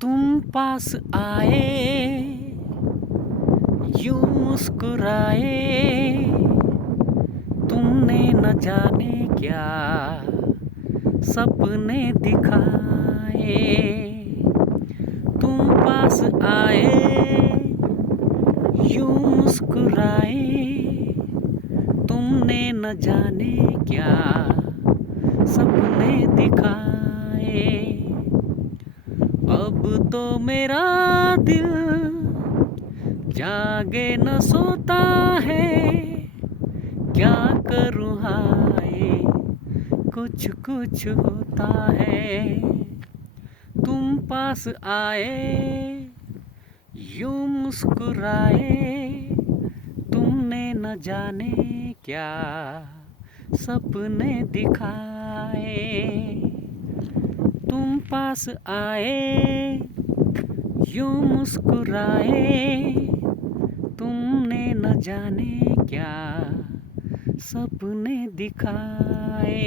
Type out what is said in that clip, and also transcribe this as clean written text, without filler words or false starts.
तुम पास आए, यूं मुस्कुराए, तुमने न जाने क्या सपने दिखाए। तुम पास आए, यूं मुस्कुराए, तुमने न जाने क्या सपने दिखाए। अब तो मेरा दिल जागे न सोता है, क्या करूँ हाय कुछ कुछ होता है। तुम पास आए, यूं मुस्कुराए, तुमने न जाने क्या सपने दिखाए। तुम पास आए, यूं मुस्कुराए, तुमने न जाने क्या सपने दिखाए।